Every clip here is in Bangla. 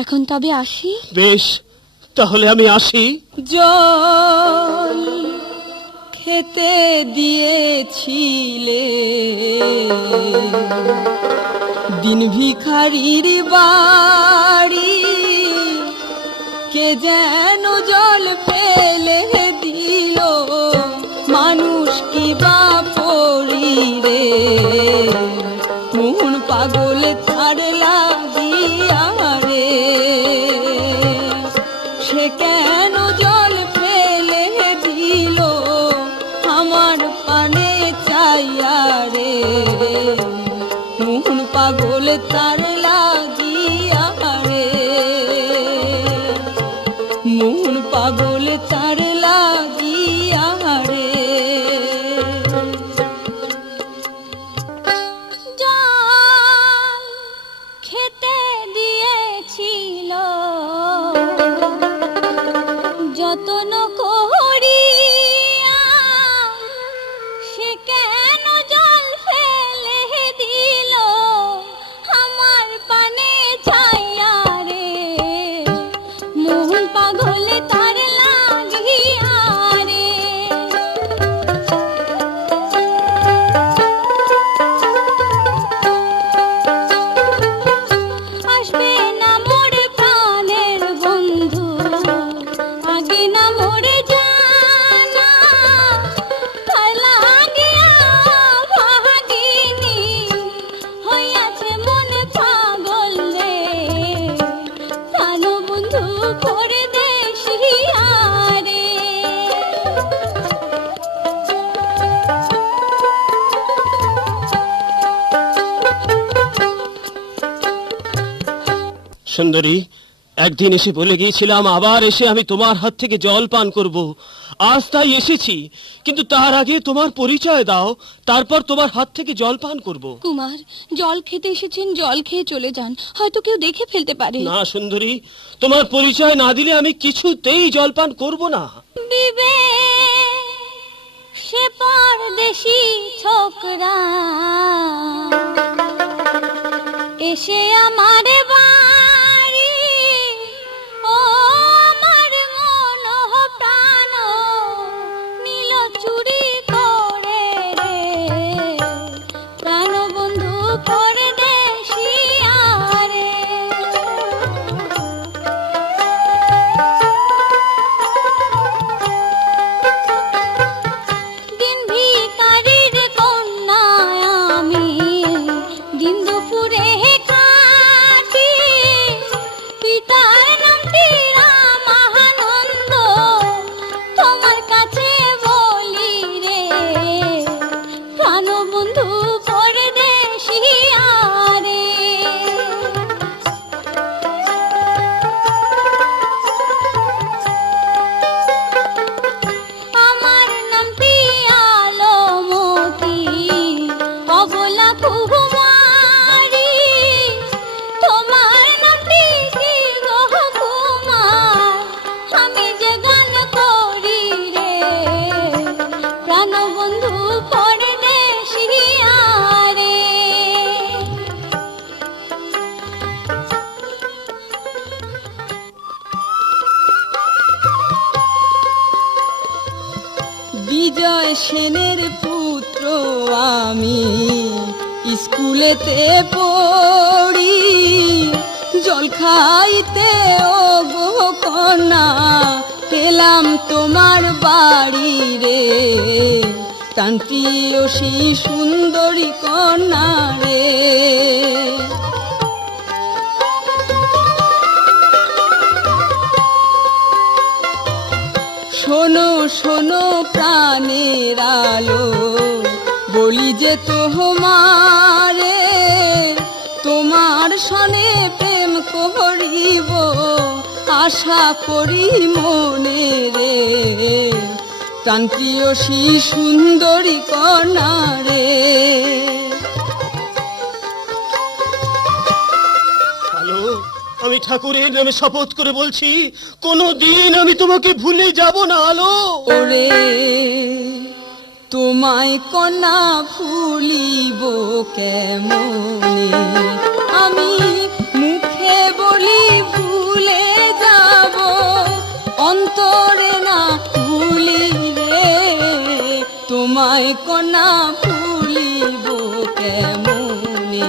এখন তবে আসি। বেশ, তাহলে আমি আসি। জল খেতে দিয়েছিলে দিন ভিখারির বাড়ি, কে যেন জল ফেলে দিল, মানুষ কি বা পড়ি রে, মন পাগল তার লাগিয়া রে, সে কেন জল ফেলে দিল আমার পানে চাইয়া রে, মন পাগল তার লাগিয়া রে, মন পাগল তার লাগিয়া রে। জল খেতে দিয়েছিল যতন করিয়া, সে কেন জল ফেলে দিল আমার পানে ছাইয়া রে, মোহন পাগল তার লাগিয়া রে। আসবে না মোর প্রাণের বন্ধু, আগে না মোরে জানা, তার লাগিয়া ভাগিনী হইয়াছে মনে পাগল রে, প্রাণ বন্ধু পরদেশিয়া রে। সুন্দরী, একদিন এসে বলে গিয়েছিলাম আবার এসে আমি তোমার হাত থেকে জল পান করব। আজ তাই এসেছি, কিন্তু তার আগে তোমার পরিচয় দাও, তারপর তোমার হাত থেকে জল পান করব। কুমার, জল খেতে এসেছেন, জল খেয়ে চলে যান, হয়তো কেউ দেখে ফেলতে পারে। না সুন্দরী, তোমার পরিচয় না দিলে আমি কিছুতেই জল পান করব না। বিবেক সে পরদেশি ছোকরা এসে আমার বাড়ি, ও আমার মন প্রাণ নীল চুরি করে রে, প্রাণ বন্ধু পরদেশিয়া রে। দিন ভিখারির কন্যা আমি, দিন দুপুরে কাটি, পিতার নামটি রামানন্দ, তোমার কাছে বলি রে, প্রাণ বন্ধু পরদেশিয়া রে। আমার নামটি আলমতি, অবলা কুমারী, তোমার নামটি কি গো কুমার, আমি যে গান করি রে, প্রাণ বন্ধু পরদেশিয়া রে। বিজয় সেনের পুত্র আমি, স্কুলেতে পড়ি, জল খাইতে ও গো কন্যা পেলাম তোমার বাড়ি রে, তান্ত্রিয়সী সুন্দরী কন্যা রে। শোনো শোনো প্রাণের আলো, বলি যে তোমারে, তোমার সনে প্রেম করিব আশা করি মনে রে, প্রান্তীয়সী সুন্দরী কন্যা রে। আমি ঠাকুরের নামে শপথ করে বলছি, কোনোদিন আমি তোমাকে ভুলে যাব না আলো। ওরে তোমায় কন্যা ভুলিব কেমনে, আমি মুখে বলিব তোমায় কন্যা ভুলিব কেমনে।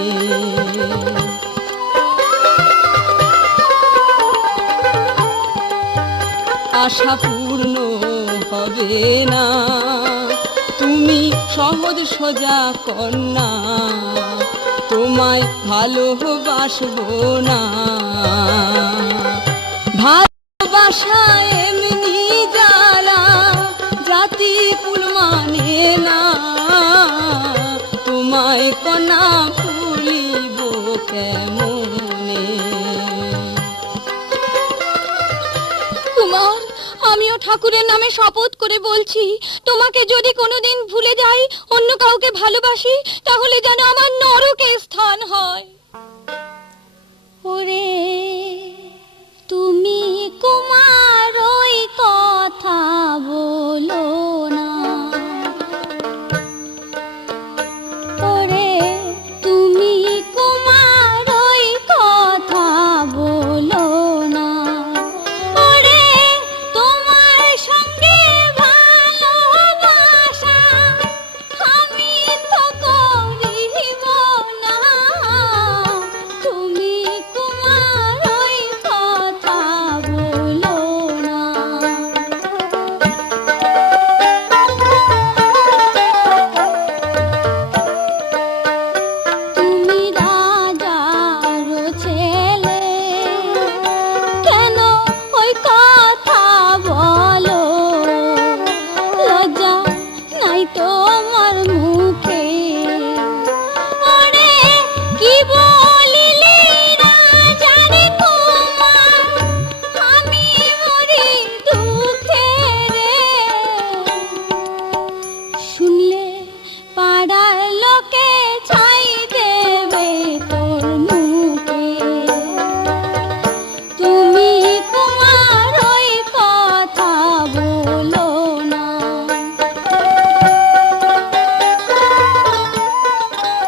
আশা পূর্ণ হবে না, তুমি সহজ সোজা কন্যা, তোমায় ভালোবাসবো না। ভালোবাসা এমনি জ্বালা, জাতি কুল মানে না, তোমায় কন্যা ভুলিব কেমনে। কুমার, আমিও ঠাকুরের নামে শপথ করে বলছি, তোমাকে যদি কোনোদিন ভুলে যাই, অন্য কাউকে ভালোবাসি, তাহলে যেন আমার নরকে স্থান হয়। ওরে